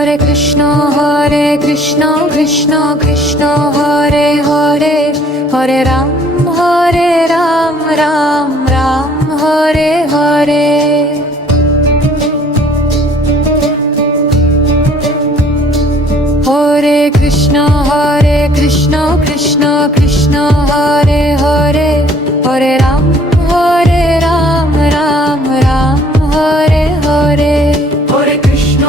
Krishna Krishna Krishna Hare Hare, Hare Ram Ram Ram Hare Hare. Hare Krishna Krishna Krishna Hare Hare, Hare Ram Ram Ram Hare Hare. Hare Krishna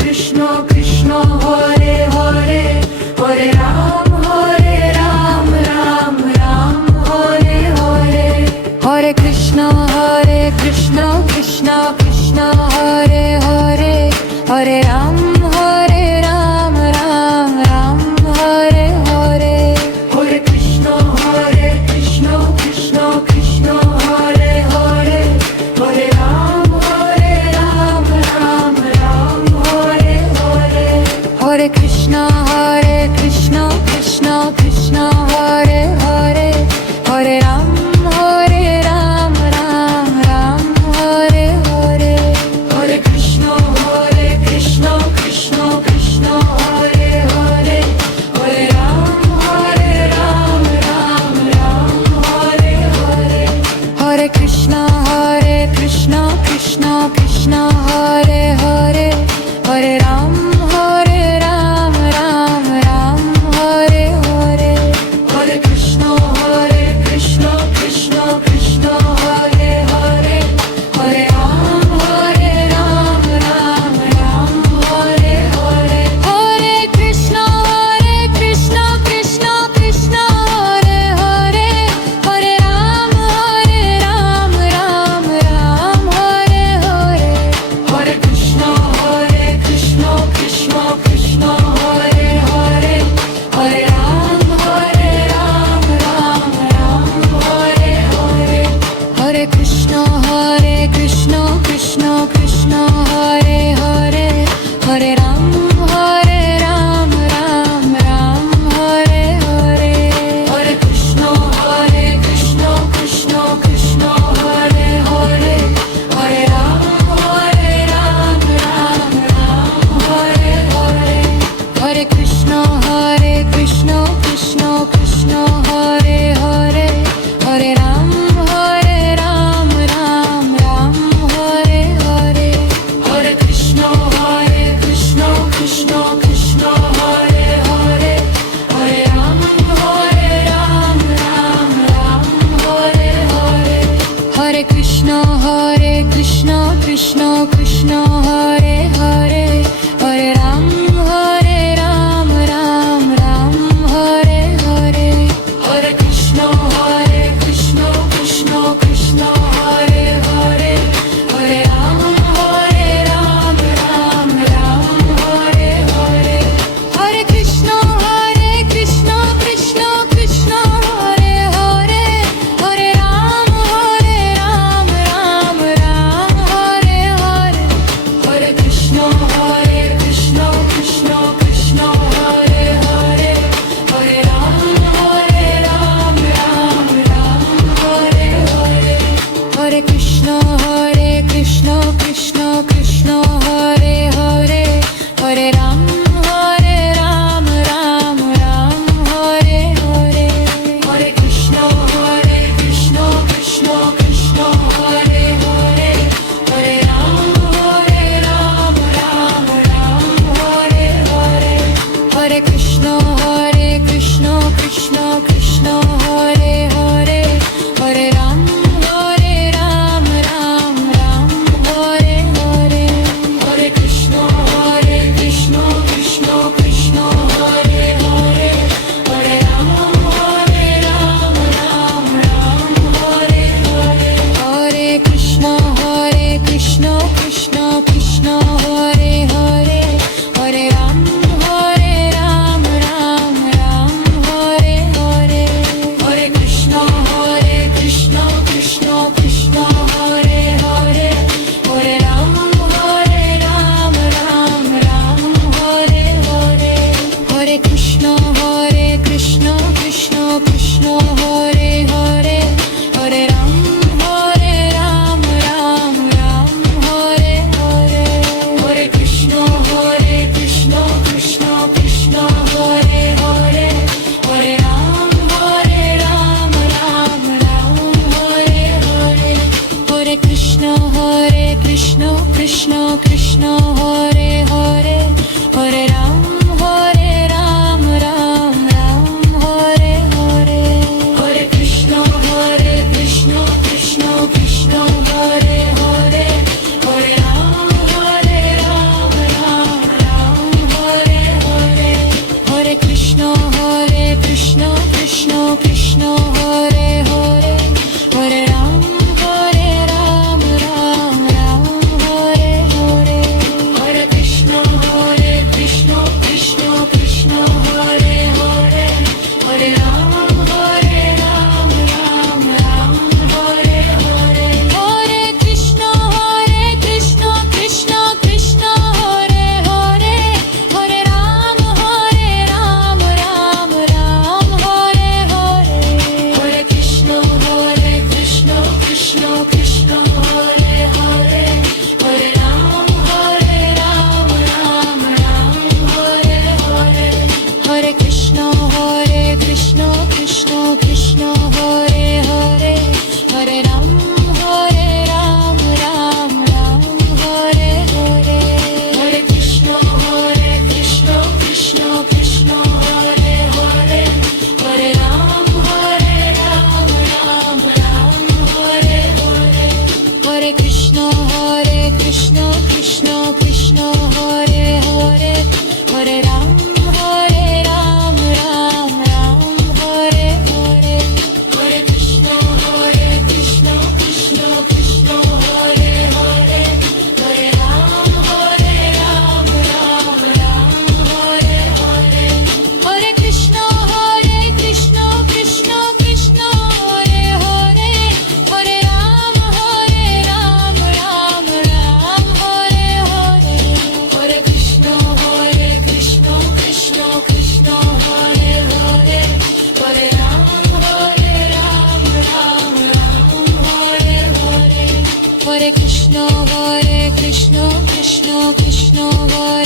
Krishna Krishna Hare Hare, Hare Ram Ram Ram Hare Hare. Hare Krishna Krishna Krishna Hare Hare, Hare Ram Ram Ram Hare Hare. Hare Krishna Krishna Krishna Hare Hare, Hare Ram Ram Ram Hare Hare. Hare Krishna Krishna Krishna Hare Hare, Hare Ram Ram Ram Hare Hare. Hare Krishna Krishna Krishna Hare Hare, Hare Ram Ram Ram Hare Hare. Hare Krishna Krishna Krishna Hare Hare, Hare Ram Ram Ram Hare Hare. Hare Krishna Krishna Krishna Hare Hare, Hare Ram Ram Ram Hare Hare. Hare Krishna Krishna Krishna Hare Hare, Hare Ram Ram Ram Hare Hare. Hare Krishna Krishna Krishna Hare Hare, Hare Ram Ram Ram Hare Hare. Hare Krishna Krishna Krishna Hare Hare, Hare Ram Ram Ram Hare Hare. Hare Krishna Krishna Krishna Hare Hare, Hare Ram Ram Ram Hare Hare. Hare Krishna Krishna Krishna Hare Hare, Hare Ram Ram Ram Hare Hare. Hare Krishna Krishna Krishna Hare Hare, Hare Ram Ram Ram Hare Hare. Hare Krishna Krishna Krishna Hare Hare, Hare Ram Ram Hare Hare. Hare Krishna Krishna Krishna Hare Hare, Hare Ram Ram Ram Hare Hare. Hare Krishna Krishna Krishna Hare Hare, Hare Ram Ram Hare Hare. Hare Krishna Krishna Krishna Hare Hare, Hare Ram Ram Ram Hare Hare. Hare Krishna Krishna Krishna Hare Hare, Hare Ram Ram Hare Hare. Hare Krishna Krishna Krishna Hare Hare, Hare Ram Ram Ram Hare Hare. Hare Krishna Krishna Krishna Hare Hare, Hare Ram Ram Hare Hare. Hare Krishna Krishna Krishna Hare Hare, Hare Ram Ram Hare Hare. Hare Krishna Krishna Krishna Hare Hare, Hare Ram Ram Hare Hare. Hare Krishna Krishna Krishna Hare Hare, Hare Ram Ram Hare Hare. Hare Krishna Krishna Krishna Hare Hare, Hare Ram Ram Hare Hare. Krishna Krishna Hare Hare Hare Ram Ram Ram Hare Hare Hare Krishna Krishna Krishna Hare Hare Hare Ram Ram Hare Hare Hare Krishna Krishna Krishna Hare Hare Hare Ram Ram Ram Hare Hare Hare Krishna Krishna Krishna Hare Hare Hare Ram Ram Hare Hare Hare Krishna Krishna Krishna Hare Hare Hare Ram Ram Ram Hare Hare Hare Krishna Krishna Krishna Hare Hare Hare Ram Ram Hare Hare Hare Krishna Krishna Krishna Hare Hare Hare Ram Ram Ram Hare Hare Hare Krishna Krishna Krishna Hare Hare Hare Ram Ram Hare Hare Hare Krishna Krishna Krishna Hare Hare Hare Ram Ram Ram Hare Hare Hare Krishna Krishna Krishna Hare Hare Hare Ram Ram Hare Hare Hare Krishna Krishna Krishna Hare Hare Hare Ram Ram Ram Hare Hare Hare Krishna Krishna Krishna Hare Hare Hare Ram Ram Hare Hare Hare Krishna Krishna Krishna Hare